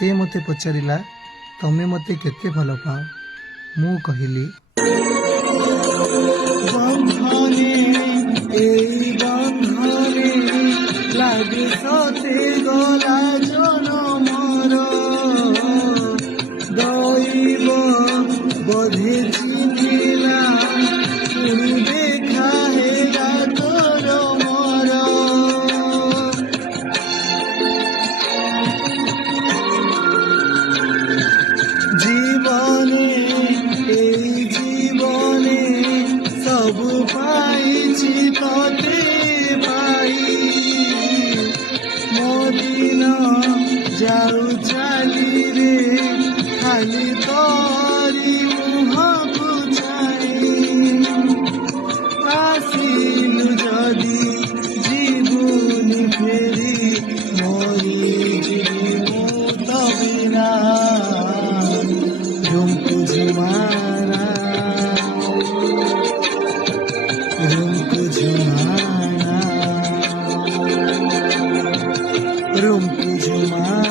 ସେ ମୋତେ ପଚାରିଲା, ତମେ ମୋତେ କେତେ ଭଲ ପାଅ? ମୁଁ କହିଲି, ବନ୍ଧନେ ଏଇ ବନ୍ଧନେ ଲାଗେ ସତେ ଗଲା ଜନମର, ଦଇବ ବୋଧେ ଚିହ୍ନିଲା ପୁଣି ଦେଖା ହେଲା ତୋର ମୋର। জীবনে এই জীবনে সবু পাইছি তোতে পাই, মদিন যাও চালি রে খালি তরি মুহঁকু চাই, আসিলু যদি জীবনি ফেরি মরি যিবি মু তো বিনা। रुमको झुमाना, रुमको झुमाना, रुमको झुमाना।